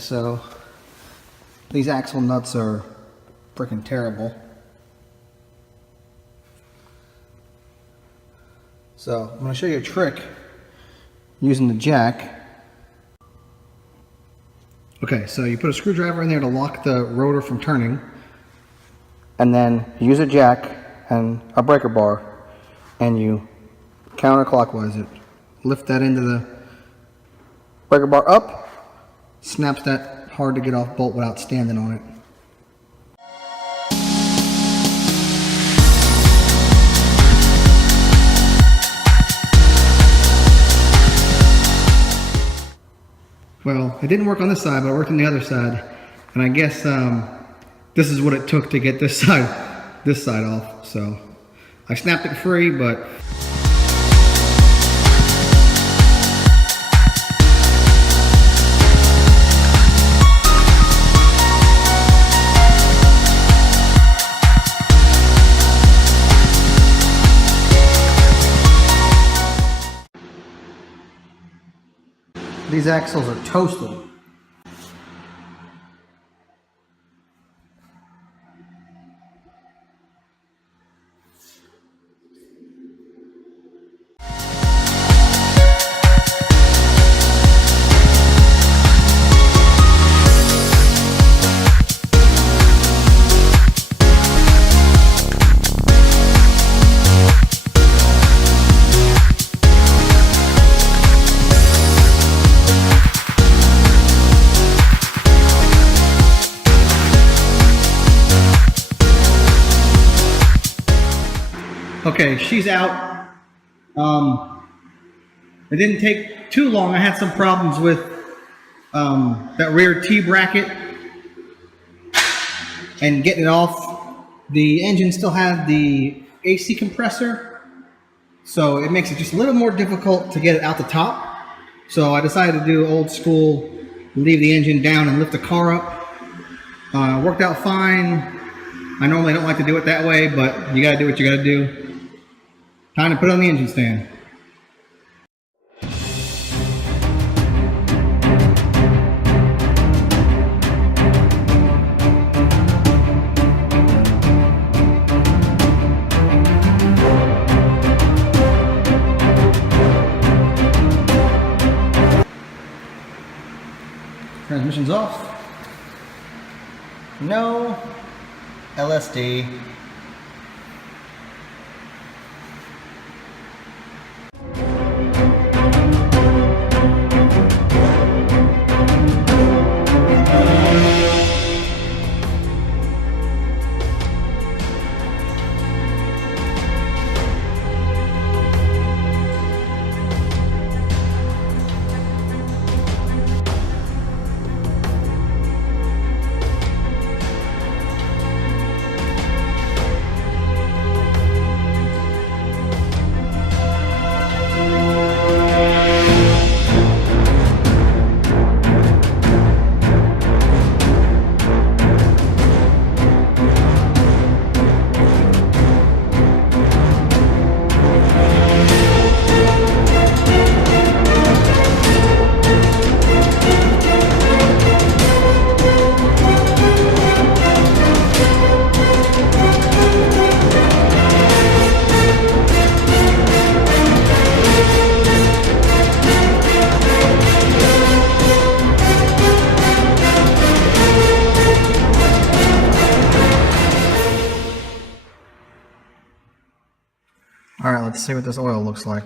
so these axle nuts are freaking terrible. So I'm going to show you a trick using the jack. Okay, so you put a screwdriver in there to lock the rotor from turning, and then use a jack and a breaker bar, and you counterclockwise it. Lift that into the breaker bar up, snaps that hard to get off bolt without standing on it. Well, it didn't work on this side, but it worked on the other side. And I guess this is what it took to get this side off. So I snapped it free, but these axles are toasted. Okay, she's out. It didn't take too long. I had some problems with that rear T-bracket and getting it off. The engine still had the AC compressor, so it makes it just a little more difficult to get it out the top. So I decided to do old school, leave the engine down and lift the car up. Worked out fine. I normally don't like to do it that way, but you gotta do what you gotta do. Time to put on the engine stand. Transmission's off. No LSD. All right, let's see what this oil looks like.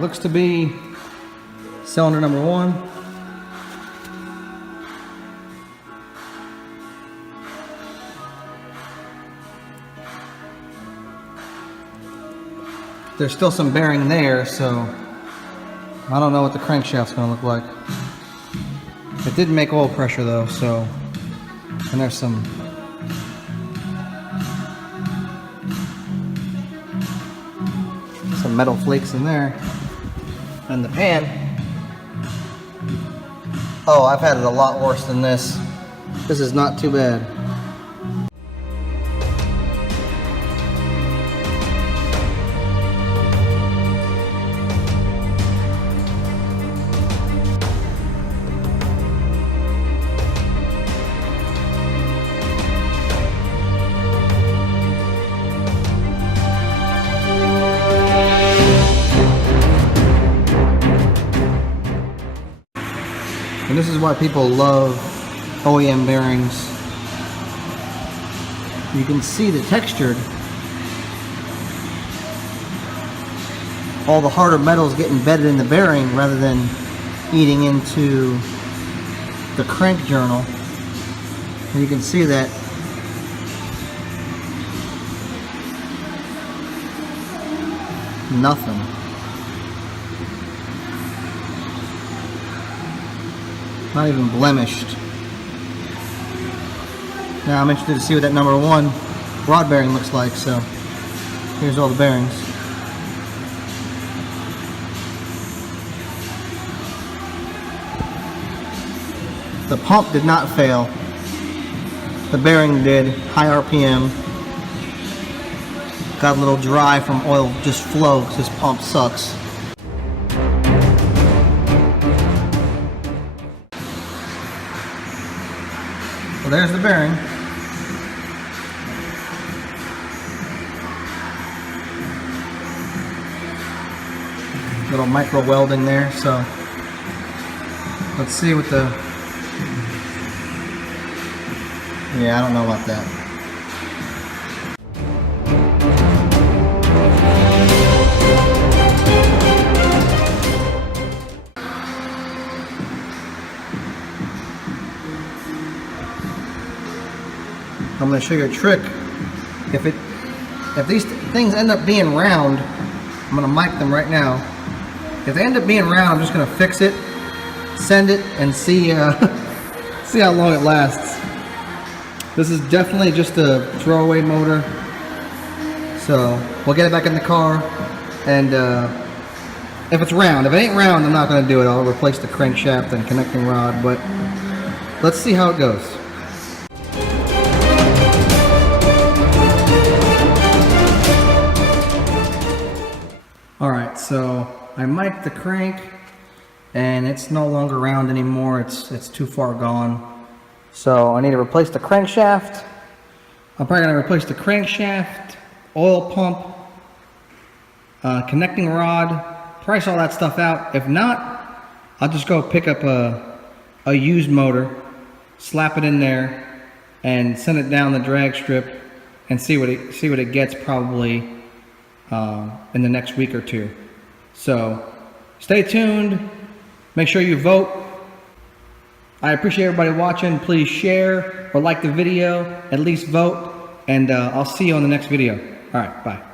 looks to be cylinder number 1. There's still some bearing there, so I don't know what the crankshaft's going to look like. It did make oil pressure though, so, and there's some metal flakes in there. And the pan, oh, I've had it a lot worse than this. This is not too bad. And this is why people love OEM bearings. You can see the textured. All the harder metals get embedded in the bearing rather than eating into the crank journal. And you can see that nothing. Not even blemished. Now I'm interested to see what that number 1 rod bearing looks like, so here's all the bearings. The pump did not fail. The bearing did, high RPM. Got a little dry from oil just flow because this pump sucks. So there's the bearing. Little micro welding there, so let's see what the, yeah, I don't know about that. I'm going to show you a trick. If these things end up being round, I'm going to mic them right now. If they end up being round, I'm just going to fix it, send it, and see see how long it lasts. This is definitely just a throwaway motor, so we'll get it back in the car. And if it's round, if it ain't round, I'm not going to do it. I'll replace the crankshaft and connecting rod, but let's see how it goes. Alright, so I mic'd the crank and it's no longer round anymore. It's too far gone. So I need to replace the crankshaft. I'm probably going to replace the crankshaft, oil pump, connecting rod, price all that stuff out. If not, I'll just go pick up a used motor, slap it in there, and send it down the drag strip and see what it gets probably in the next week or two. So stay tuned, make sure you vote. I appreciate everybody watching. Please share or like the video, at least vote, and I'll see you on the next video. All right, bye.